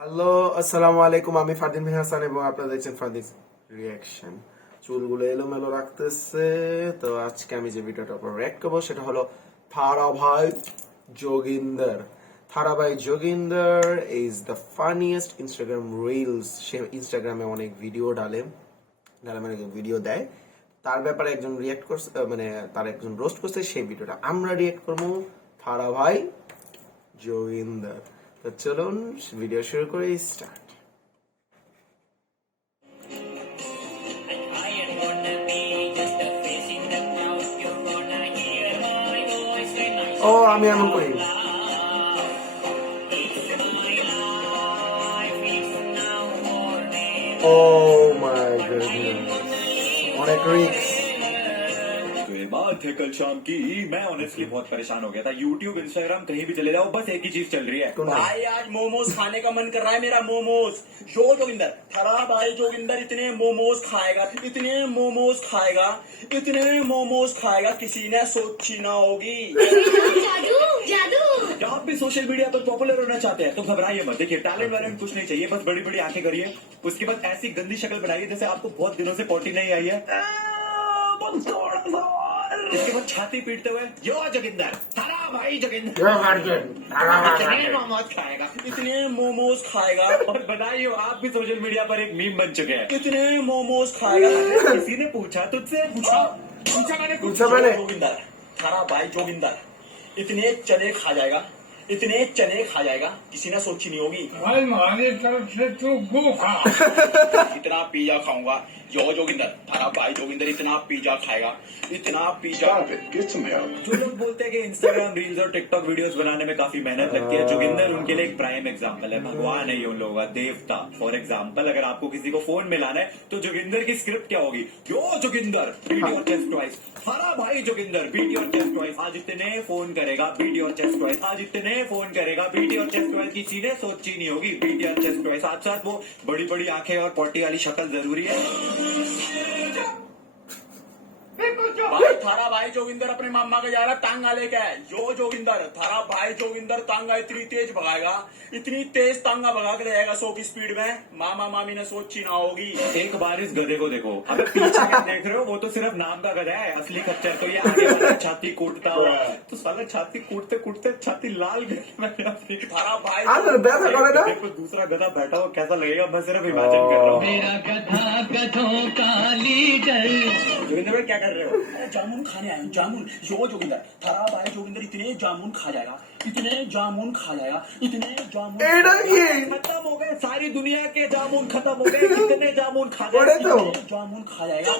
Hello, আসসালামু আলাইকুম। আমি ফারদিন ভাই হাসান এবং আপনারা দেখছেন ফারদিন রিয়াকশন। চুলগুলো এলোমেলো রাখতেছে, তো আজকে আমি যে ভিডিওটার উপর রিয়াক্ট করবো সেটা হলো Thara Bhai Joginder. Thara Bhai Joginder is the funniest Instagram reels. সে ইনস্টাগ্রামে অনেক ভিডিও ডালে মানে ভিডিও দেয়। তার ব্যাপারে একজন রিয়াক্ট করছে, মানে তার একজন রোস্ট করছে, সেই ভিডিওটা আমরা রিয়াক্ট করবো। থারাভাই যোগিন্দর। তো চলুন ভিডিও শুরু করে স্টার্ট। ও আমি এমন করি। ও মাই গডনেস, অনেক রিক্স। तो ये बात है कल शाम की। मैं ऑनेस्टली बहुत परेशान हो गया था। यूट्यूब इंस्टाग्राम कहीं भी चले जाओ, बस एक ही चीज चल रही है। भाई आज मोमोज खाने का मन कर रहा है मेरा। मोमोज जोगिंदर थरा भाई जोगिंदर इतने मोमोज खाएगा, इतने मोमोज खाएगा, इतने मोमोज खाएगा, किसी ने सोची ना होगी। जादू जादू। आप भी सोशल मीडिया पर पॉपुलर होना चाहते हैं तो घबराइए मत। देखिए टैलेंट वैलेंट कुछ नहीं चाहिए, बस बड़ी बड़ी आंखें करिए। उसके बाद ऐसी गंदी शक्ल बनाइए जैसे आपको बहुत दिनों से पोटी नहीं आई है। इसके बाद छाती पीटते हुए यो जोगिंदर, थारा भाई जोगिंदर इतने मोमोज खाएगा, इतने मोमोज खाएगा, और बनाइए आप भी सोशल मीडिया पर एक मीम बन चुके हैं। इतने मोमोज खाएगा। किसी ने पूछा तुझसे? पूछा मैंने। जोगिंदर थरा भाई जोगिंदर इतने चने खा जाएगा, इतने चने खा जाएगा, किसी ने सोची नहीं होगी। भाई हमारी तरफ से तू गो खा। इतना पिज्जा खाऊंगा यो जोगिंदर, थारा भाई जोगिंदर इतना पिज्जा खाएगा, इतना पिज्जा। जो लोग बोलते हैं कि इंस्टाग्राम रील्स और टिकटॉक वीडियोस बनाने में काफी मेहनत लगती है, जोगिंदर उनके लिए एक प्राइम एग्जांपल है। भगवान है ये उन लोगों का, देवता। फॉर एग्जांपल अगर आपको किसी को फोन मिलाना है तो जोगिंदर की स्क्रिप्ट क्या होगी? Yo Joginder beat your chest twice, Thara Bhai Joginder beat your chest twice. आज इतने फोन करेगा बीट योर चेस्ट ट्वाइस, आज इतने फोन करेगा बीट योर चेस्ट ट्वाइस, किसी ने सोची नहीं होगी बीट योर चेस्ट ट्वाइस। साथ साथ वो बड़ी बड़ी आंखें और पोटी वाली शक्ल जरूरी है। भाई थारा भाई जोगिंदर अपने मामा के जा रहा तांगा लेके आए। यो जोगिंदर थारा भाई जोगिंदर तांगा इतनी तेज भगाएगा, इतनी तेज तांगा भगा के रहेगा 100 की स्पीड में, मामा मामी ने सोची ना होगी। एक बार इस गधे को देखो। अबे पीछे क्या देख रहे हो? वो तो सिर्फ नाम का गधा है, असली खच्चर तो ये आगे वाला छाती कूटता हुआ। तो साला छाती कूटते कूटते छाती लाल कर दी मैंने अपनी। थारा भाई देखो दूसरा गधा बैठा हुआ कैसा लगेगा, मैं सिर्फ इमेजिन कर रहा हूँ। मेरा गधा गधों का लीडर। जोगिंदर भाई क्या कर रहे हो? अरे जामुन खाने आए हैं, जामुन। यो जोगिंदर थारा भाई जोगिंदर इतने जामुन खा जाएगा, इतने जामुन खा जाएगा, इतने जामुन खत्म हो गए, सारी दुनिया के जामुन खत्म हो गए। कितने जामुन खा जाएगा, इतने जामुन खा जाएगा।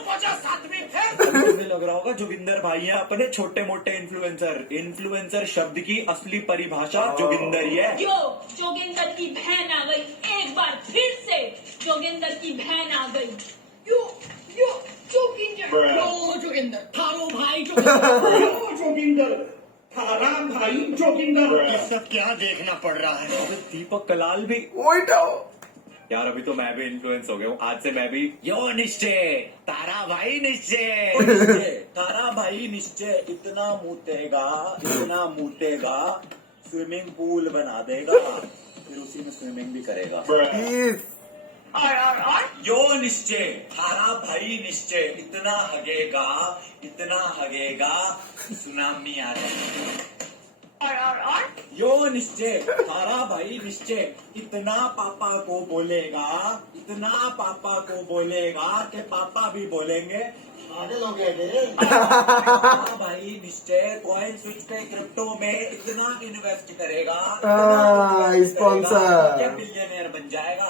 तुम्हें लग रहा होगा जोगिंदर भाई हैं अपने छोटे मोटे इन्फ्लुएंसर। इन्फ्लुएंसर शब्द की असली परिभाषा जोगिंदर ही है। यो जोगिंदर की बहन आ गई, एक बार फिर से जोगिंदर की बहन आ गई। यो यो जोगिंदर, यो जोगिंदर, थारो भाई जोगिंदर, थारा भाई जोगिंदर। ये सब क्या देखना पड़ रहा है? दीपक कलाल भी। यार अभी तो मैं भी इन्फ्लुएंस हो गया हूँ। आज से मैं भी यो निश्चय, तारा भाई निश्चय, तारा भाई निश्चय इतना मूतेगा, स्विमिंग पूल बना देगा, फिर उसी में स्विमिंग भी करेगा। यो निश्चय थारा भाई निश्चय इतना हगेगा, सुनामी आ जाएगी। यो निश्चय थारा भाई निश्चय इतना पापा को बोलेगा कि पापा भी बोलेंगे भाई निश्चय कॉइन स्विच पे क्रिप्टो में इतना इन्वेस्ट करेगा, स्पॉन्सर बिलियनर बन जाएगा।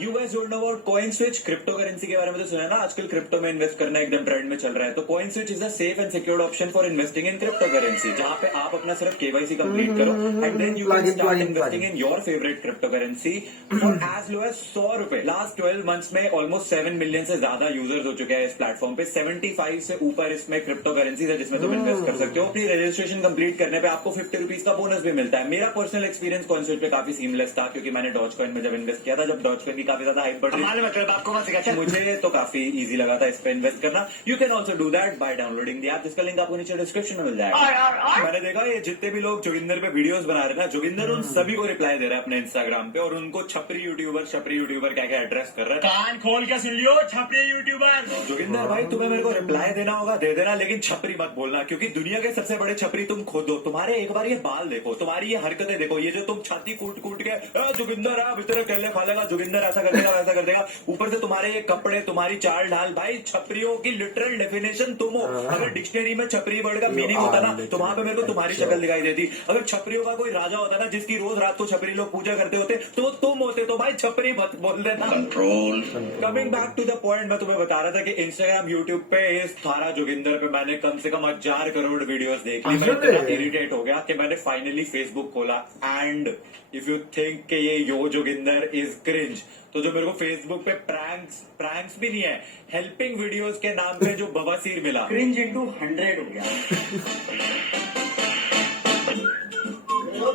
You guys don't know about coin switch? Crypto currency के बारे में तो सुना है ना? आजकल क्रिप्टो में इन्वेस्ट करना एकदम ट्रेंड में चल रहा है। तो coin switch is a safe and secured option for investing in cryptocurrency, जहाँ पे आप अपना सिर्फ केवाईसी कंप्लीट करो and then you can start investing in your favourite cryptocurrency for as low as 100 रुपए। लास्ट 12 मंथ्स में almost 7 million से ज्यादा यूजर्स हो चुके हैं इस प्लेटफॉर्म पे। 75 से ऊपर इसमें क्रिप्टो करेंसीज है जिसमें तुम इन्वेस्ट कर सकते हो। अपनी रजिस्ट्रेशन कंप्लीट करने पे आपको 50 रुपीज का बोनस भी मिलता है। मेरा पर्सनल एक्सपीरियंस कॉइन स्विच पे काफी सीमलेस था, क्योंकि मैंने डॉज कॉइन में जब इन्वेस्ट किया था, जब डॉज कॉइन की काफी ज्यादा हाइप बढ़ रही है। मतलब आपको कौन सिखाया? मुझे तो काफी इजी लगा था इस पे इन्वेस्ट करना। You can also do that bye downloading the app, जिसका लिंक आपको नीचे डिस्क्रिप्शन में मिल जाएगा। मैंने देखा ये जितने भी लोग जोगिंदर पे वीडियोस बना रहे हैं ना, जोगिंदर उन सभी को रिप्लाई दे रहा है अपने इंस्टाग्राम पे, और उनको छपरी यूट्यूबर क्या क्या एड्रेस कर रहा है। कान खोल के सुन लियो, छपरी यूट्यूबर। जोगिंदर भाई तुम्हें मेरे को रिप्लाई देना होगा दे देना, लेकिन छपरी मत बोलना, क्योंकि दुनिया के सबसे बड़े छपरी तुम खुद हो। तुम्हारे एक बार ये बाल देखो, तुम्हारी ये हरकतें देखो, ये जो तुम छाती कूट कूट के जोगिंदर आप इतना कहले खा लेगा, जोगिंदर ऐसा कर देगा वैसा कर देगा, ऊपर से तुम्हारे ये कपड़े, तुम्हारी चाल ढाल, भाई छपरियों की लिटरल डेफिनेशन तुम हो। अगर डिक्शनरी में छपरी वर्ड का मीनिंग होता ना, तो वहां पे मेरे को तुम्हारी शक्ल दिखाई देती। अगर छपरियों का कोई राजा होता ना, जिसकी रोज रात को छपरी लोग पूजा करते होते, तो तुम होते। तो भाई छपरी मत बोल देना। Control. Coming back to the point, मैं तुम्हें बता रहा था कि इंस्टाग्राम यूट्यूब पे इस थारा जोगिंदर पे मैंने कम से कम 1000 करोड़ वीडियोस देख ली। मैं इतना इरिटेट हो गया कि मैंने फाइनली फेसबुक खोला। एंड इफ यू थिंक कि ये यो जोगिंदर इज क्रिंज, तो जो मेरे को फेसबुक पे प्रैंक्स भी नहीं है, हेल्पिंग वीडियोस के नाम पे जो बवासीर मिला, क्रिंज इंटू 100 हो गया।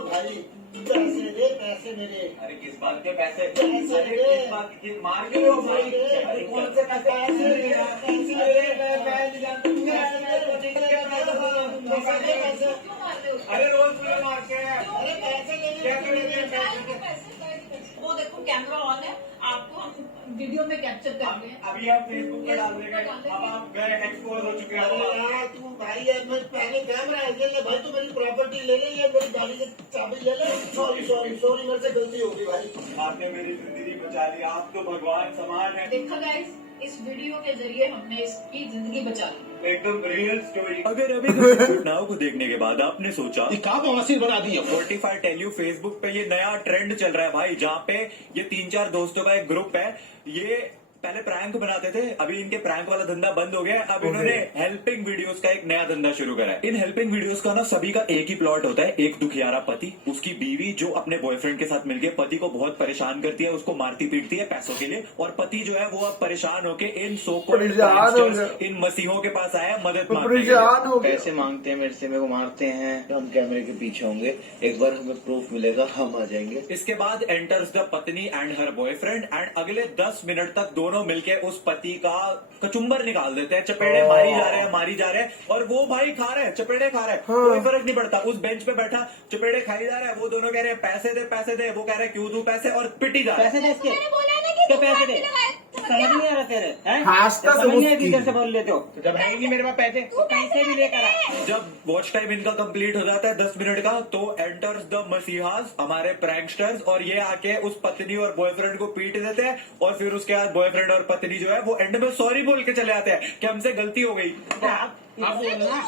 भाई पैसे दे, पैसे मेरे। अरे किस बात के पैसे? पैसे अरे दे। किस बात की मार के हो भाई? अरे कौन से पैसे? पैसे दे, पैसे दे, पैसे। अरे रोज पूरे मार के। अरे पैसे लेने क्या करेंगे? वो देखो कैमरा ऑन है, आपको हम वीडियो में कैप्चर कर रहे हैं। अभी आप फेसबुक पे डाल देंगे, अब आप गए एक्सपोज हो चुके अरे हैं। यार तू भाई यार, मैं पहले कैमरा है, ये ले भाई, तू मेरी प्रॉपर्टी ले ले, ये मेरी गाड़ी की चाबी ले ले। सॉरी मेरे से गलती हो गई भाई। आपने मेरी जिंदगी बचा ली, आप तो भगवान समान है। देखा गाइस, इस वीडियो के जरिए हमने इसकी जिंदगी बचा ली। एकदम रियल स्टोरी। अगर अभी कुछ घटनाओं को देखने के बाद आपने सोचा कहाँ बवासीर बना दी है। 45 टेल यू, फेसबुक पे ये नया ट्रेंड चल रहा है भाई, जहाँ पे ये 3-4 दोस्तों का एक ग्रुप है। ये पहले प्रैंक बनाते थे, अभी इनके प्रैंक वाला धंधा बंद हो गया है। अब इन्होंने हेल्पिंग वीडियोस का एक नया धंधा शुरू करा है। इन हेल्पिंग वीडियोस का ना सभी का एक ही प्लॉट होता है। एक दुखियारा पति, उसकी बीवी जो अपने बॉयफ्रेंड के साथ मिलकर पति को बहुत परेशान करती है, उसको मारती पीटती है पैसों के लिए, और पति जो है वो अब परेशान होके इन इन मसीहों के पास आया मदद मांगने के लिए। पैसे मांगते हैं मेरे से, मेरे को मारते हैं। हम कैमरे के पीछे होंगे, एक बार हमें प्रूफ मिलेगा हम आ जाएंगे। इसके बाद एंटर्स द पत्नी एंड हर बॉयफ्रेंड, एंड अगले 10 मिनट तक दोनों मिलके उस पति का कचुम्बर निकाल देते हैं। चपेड़े मारी जा रहे हैं, और वो भाई खा रहे हैं, चपेड़े खा रहे हैं। कोई फर्क नहीं पड़ता, उस बेंच पे बैठा चपेड़े खाई जा रहा है। वो दोनों कह रहे हैं पैसे दे, वो कह रहे हैं क्यों दूं पैसे, और पिटी जा रहा है। पैसे दे इसके, मैंने बोला ना कि क्या तुम पैसे दे? हाथ लगाए, समझ नहीं आ रहा तेरे, हैं? खासता समझ नहीं समझती। आया, इधर से बोल लेते हो। तो जब है ही नहीं मेरे पास पैसे, तो पैसे भी लेकर आ। जब वॉच टाइम इनका कंप्लीट हो जाता है 10 मिनट का, तो एंटर्स द मसीहास, हमारे प्रैंकस्टर्स, और ये आके उस पत्नी और बॉयफ्रेंड को पीट देते हैं। और फिर उसके बाद बॉयफ्रेंड और पत्नी जो है वो एंड में सॉरी बोल के चले आते हैं कि हमसे गलती हो गई। आप बोलना।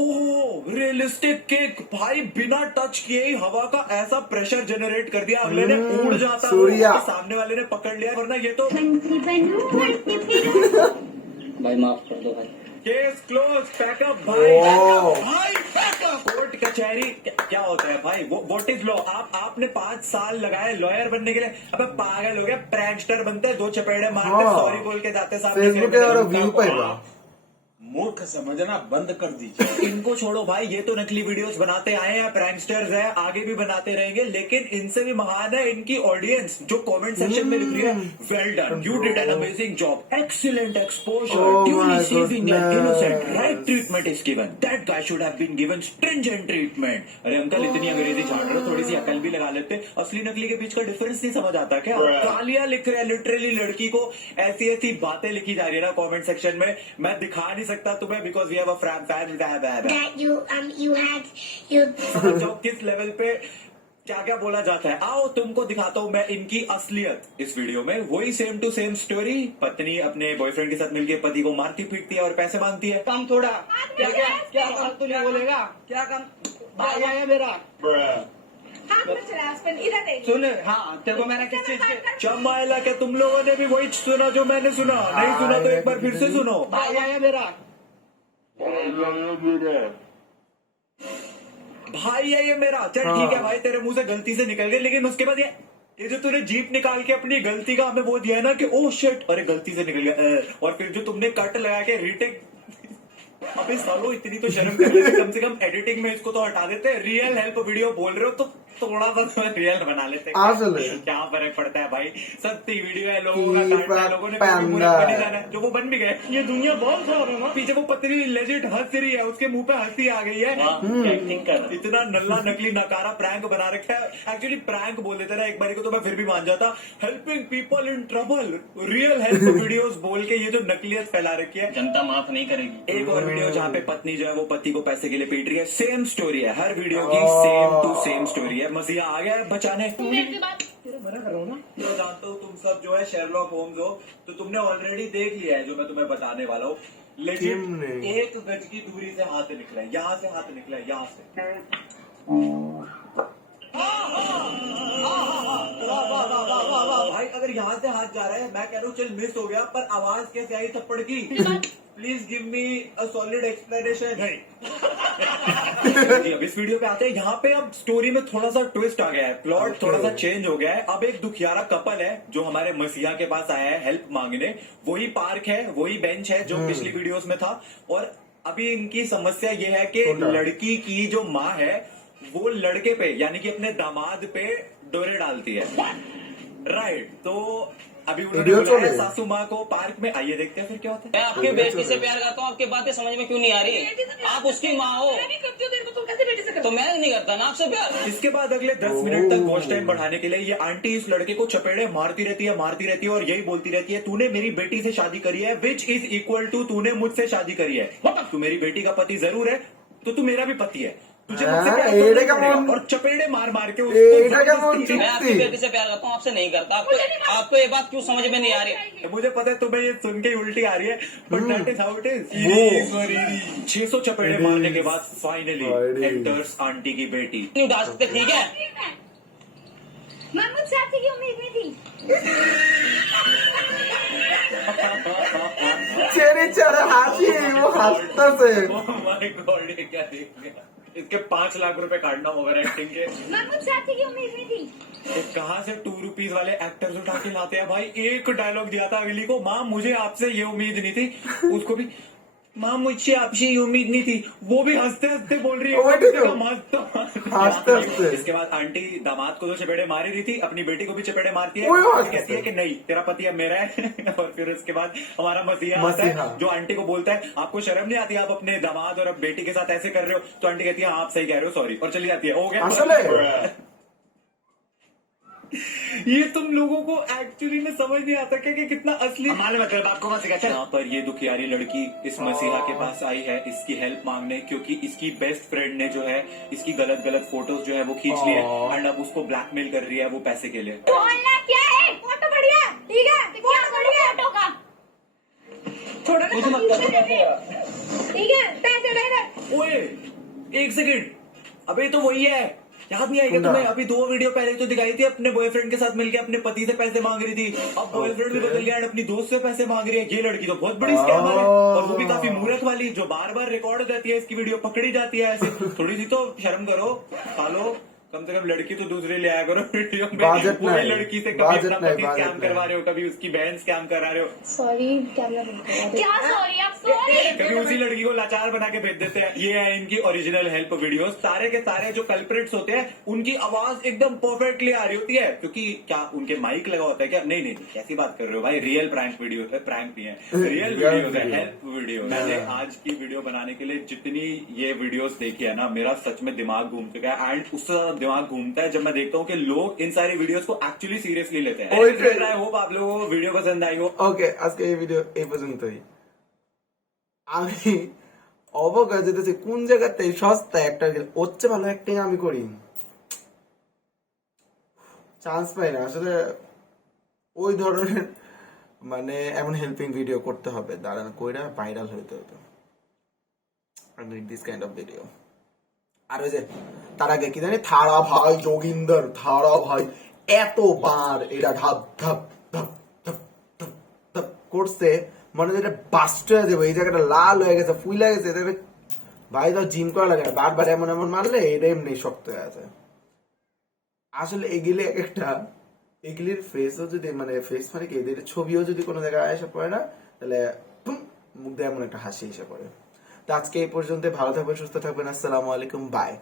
ओह रियलिस्टिक किक भाई, बिना टच किए ही हवा का ऐसा प्रेशर जनरेट कर दिया, अगले ने उड़ जाता, सूर्या। उसके सामने वाले ने पकड़ लिया, वरना ये तो भाई माफ कर दो भाई। केस क्लोज, पैकअप भाई, भाई पैकअप। कोर्ट कचहरी क्या होता है भाई, वो व्हाट इज लॉ। आपने 5 साल लगाए लॉयर बनने के लिए, अबे पागल हो गया। प्रैंकस्टर बनते हैं, 2 चपेड़े मारते, सॉरी बोल के जाते सामने। फेसबुक और व्यू पर मूर्ख समझना बंद कर दीजिए। इनको छोड़ो भाई, ये तो नकली वीडियोस बनाते आए हैं, प्रैंकस्टर्स हैं, आगे भी बनाते रहेंगे। लेकिन इनसे भी महान है इनकी ऑडियंस, जो कमेंट सेक्शन में लिख रही है well done, you did an amazing job, excellent exposure, duly saving an innocent, right treatment is given, that guy should have been given stringent treatment. अरे अंकल इतनी अंग्रेजी झाड़ रहे हो, थोड़ी सी अकल भी लगा लेते। असली नकली के बीच का डिफरेंस नहीं समझ आता क्या? गालियां लिख रहे हैं लिटरली, लड़की को ऐसी ऐसी बातें लिखी जा रही है ना कमेंट सेक्शन में, मैं दिखा नहीं सकता तुम्हें, because we have a fan that you had समझो किस लेवल पे क्या क्या बोला जाता है। आओ तुमको दिखाता हूँ मैं इनकी असलियत इस वीडियो में। वही सेम टू सेम स्टोरी, पत्नी अपने बॉयफ्रेंड के साथ मिलकर पति को मारती पीटती है और पैसे मांगती है। काम थोड़ा क्या क्या क्या काम तू नहीं बोलेगा? क्या काम भाई आया मेरा? हाथ में चला हस्बैंड, इधर देख। सुन, हाँ तेरे को मैंने किस चीज के चमाइला क्या तुम लोगों ने भी वही सुना जो मैंने सुना? नहीं सुना तो एक बार फिर से सुनो। भाई आया मेरा? भाई है ये मेरा, चल ठीक है भाई, तेरे मुंह से गलती से निकल गए, लेकिन उसके बाद ये जो तूने जीप निकाल के अपनी गलती का हमें वो दिया है ना कि ओह शिट, अरे गलती से निकल गया, और फिर जो तुमने कट लगा के रीटेक, अबे सालो इतनी तो शर्म कर लेते, कम से कम एडिटिंग में इसको तो हटा देते। रियल हेल्प वीडियो बोल रहे हो तो थोड़ा सा तो रियल बना लेते असले। क्या फर्क पड़ता है भाई, सत्ती वीडियो है, लोगों का की काटना है, लोगों ने पैंदा। पूरे बन ही जाना है, जो वो बन भी गए। ये दुनिया बहुत खराब है। पीछे वो पतली लेजिट हंस रही है, उसके मुंह पे हंसी आ गई है। एक्टिंग कर इतना नल्ला नकली नकारा प्रैंक बना रखा है। एक्चुअली प्रैंक बोल देते ना एक बारी को तो मैं फिर भी मान जाता। Helping people in trouble, real help videos बोल के ये जो नकलियत फैला रखी है। जनता माफ नहीं करेगी। एक और वीडियो जहाँ पे पत्नी जो है वो पति को पैसे के लिए पीट रही है। सेम स्टोरी है, हर वीडियो की सेम टू सेम स्टोरी है। मसीहा आ गया है बचाने। मेरे से बात मैं जानता हूँ तुम सब जो है शेरलॉक होम्स हो, तो तुमने ऑलरेडी देख लिया है जो मैं तुम्हें बताने वाला हूँ। लेकिन किमने? 1 गज की दूरी से हाथ निकला है, यहाँ से हाथ निकला है, यहाँ से। भाई अगर यहाँ से हाथ जा रहा है, मैं कह रहा हूँ चल मिस हो गया, पर आवाज कैसे आई थप्पड़ की? Please give me a solid explanation. अब इस वीडियो पे आते हैं। यहाँ पे अब स्टोरी में थोड़ा सा ट्विस्ट आ गया है, प्लॉट थोड़ा सा चेंज हो गया है। अब एक दुखियारा कपल है जो हमारे मसीहा के पास आया है हेल्प मांगने। वही पार्क है, वही बेंच है जो पिछली वीडियोस में था। और अभी इनकी समस्या ये है कि लड़की की जो माँ है वो लड़के पे यानी कि अपने दामाद पे डोरे डालती है। राइट, तो अभी उन्होंने बोला है सासू माँ को पार्क में। आइए देखते हैं फिर क्या होता है। मैं आपकी बेटी से प्यार करता हूँ, आपकी बातें समझ में क्यों नहीं आ रही? आप उसकी माँ हो मैं नहीं करती हूँ तेरे को, तुम कैसे बेटे से तो मैं नहीं करता ना आपसे प्यार। इसके बाद अगले 10 मिनट तक वॉच टाइम बढ़ाने के लिए ये आंटी इस लड़के को चपेड़े मारती रहती है और यही बोलती रहती है, तूने मेरी बेटी से शादी करी है, विच इज इक्वल टू तूने मुझसे शादी करी है। तू मेरी बेटी का पति जरूर है, तो तू मेरा भी पति है। तुझे मुझसे प्यार तो एड़े नहीं का करेगा। मन- और चपेड़े मार मार के एड़े का मन- उसको मैं आपकी बेटी से प्यार करता हूँ, आपसे नहीं करता। आपको ये बात क्यों समझ में नहीं आ रही? मुझे पता है तुम्हें ये सुन के ही उल्टी आ रही है, but that is how it is. 600 चपेड़े मारने के बाद फाइनली एंटर्स आंटी की बेटी। नहीं उठा सकते, ठीक है? मैं मुझसे आती की उम्मीद नहीं थी। चेहरे चेहरे हाथी वो हंसता से। Oh my God, ये क्या देख लिया? इसके 5 लाख रुपए काटना ओवर एक्टिंग के। मैं मुझसे आती की उम्मीद नहीं थी। ये कहाँ से 2 रुपीज वाले एक्टर्स उठा के लाते हैं भाई। एक डायलॉग दिया था अगली को, माँ मुझे आपसे ये उम्मीद नहीं थी। उसको भी माँ मुझसे आपसे ये उम्मीद नहीं थी, वो भी हंसते हंसते बोल रही है। हंसते। इसके बाद आंटी दामाद को तो चपेड़े मारी रही थी, अपनी बेटी को भी चपेड़े मारती है। ओए और हंसते। कहती है कि नहीं तेरा पति अब मेरा है। और फिर उसके बाद हमारा मसीहा आता है मसीहा। जो आंटी को बोलता है आपको शर्म नहीं आती, आप अपने दामाद और अब बेटी के साथ ऐसे कर रहे हो? तो आंटी कहती है हाँ आप सही कह रहे हो, सॉरी, और चली जाती है। हो गया। असले। ये तुम लोगों को एक्चुअली में समझ नहीं आता क्या कि कितना असली मालूम है आपको। यहाँ पर ये दुखियारी लड़की इस मसीहा के पास आई है इसकी हेल्प मांगने, क्योंकि इसकी बेस्ट फ्रेंड ने जो है इसकी गलत गलत फोटोज जो है वो खींच ली है एंड अब उसको ब्लैकमेल कर रही है वो पैसे के लिए। बोलना क्या है? फोटो बढ़िया, ठीक है? क्या बढ़िया फोटो का? थोड़ा ना ठीक है, पैसे दे दे। ओए 1 सेकंड, अबे तो वही है, याद नहीं आएगा तुम्हें? अभी 2 वीडियो पहले तो दिखाई थी अपने बॉयफ्रेंड के साथ मिलकर अपने पति से पैसे मांग रही थी। अब बॉयफ्रेंड भी बदल गया, अपनी दोस्त से पैसे मांग रही है। ये लड़की तो बहुत बड़ी स्कैमर है, और वो भी काफी मूर्ख वाली, जो बार बार रिकॉर्ड हो जाती है इसकी वीडियो, पकड़ी जाती है ऐसे। थोड़ी सी तो शर्म करो, पालो कम से कम। लड़की तो दूसरे ले आया करो वीडियो में। बाजट वही नहीं, लड़की से कभी बाजट अपना नहीं, पति बाजट स्कैम नहीं। करवा रहे हो, कभी उसकी बहन स्कैम करा रहे हो। सॉरी कैमरा बंद कर क्या सॉरी? आप सॉरी? कभी उसी लड़की को लाचार बना के भेज देते हैं। ये है इनकी ओरिजिनल हेल्प वीडियोस। सारे के सारे जो कल्प्रिट्स होते हैं उनकी आवाज एकदम परफेक्टली आ रही होती है, क्योंकि क्या उनके माइक लगा होता है क्या? नहीं नहीं, कैसी बात कर रहे हो भाई, रियल प्रैंक वीडियो है, प्रैंक भी है, रियल वीडियोस है, हेल्प वीडियो। मैंने आज की वीडियो बनाने के लिए जितनी ये वीडियोस देखी है ना, मेरा सच में दिमाग घूम चुका है। एंड उससे ज्यादा दिमाग घूमता है जब मैं देखता हूँ कि लोग इन सारी वीडियोस को एक्चुअली सीरियसली लेते हैं। आई होप आप लोगों को वीडियो पसंद आई हो। ওকে আজকে এই ভিডিও এই পর্যন্তই। আমি অবাক হয়ে যেতেছি কোন জায়গাতে সস্তা একটা ওর চেয়ে ভালো অ্যাক্টিং আমি করি, চান্স পাই না আসলে। ওই ধরনের মানে এমন হেল্পিং ভিডিও করতে হবে, দাঁড়ান কইরা ভাইরাল হইতে হবে। I need this kind of video. আর ওই যে তার আগে কি জানি থারা ভাই যোগিন্দর, থারা ভাই এতবার এটা ধাপ ধাপ ধাপ ধাপ ধাপ ধাপ করছে, মনে হয় এটা বাস্ট হয়ে যাবে, এই জায়গাটা লাল হয়ে গেছে, ফুলে গেছে। এটা ভাই তো জিম করা লাগে না, বারবার এমন এমন মারলে এটা এমনি শক্ত হয়ে আছে। আসলে এগুলি একটা এগুলির ফেসও যদি মানে ফেস মানে কি এদের ছবিও যদি কোনো জায়গায় এসে পড়ে না, তাহলে মুখ দিয়ে এমন একটা হাসি এসে পড়ে। তো আজকে এই পর্যন্ত, ভালো থাকবেন, সুস্থ থাকবেন, আসসালামু আলাইকুম, বাই।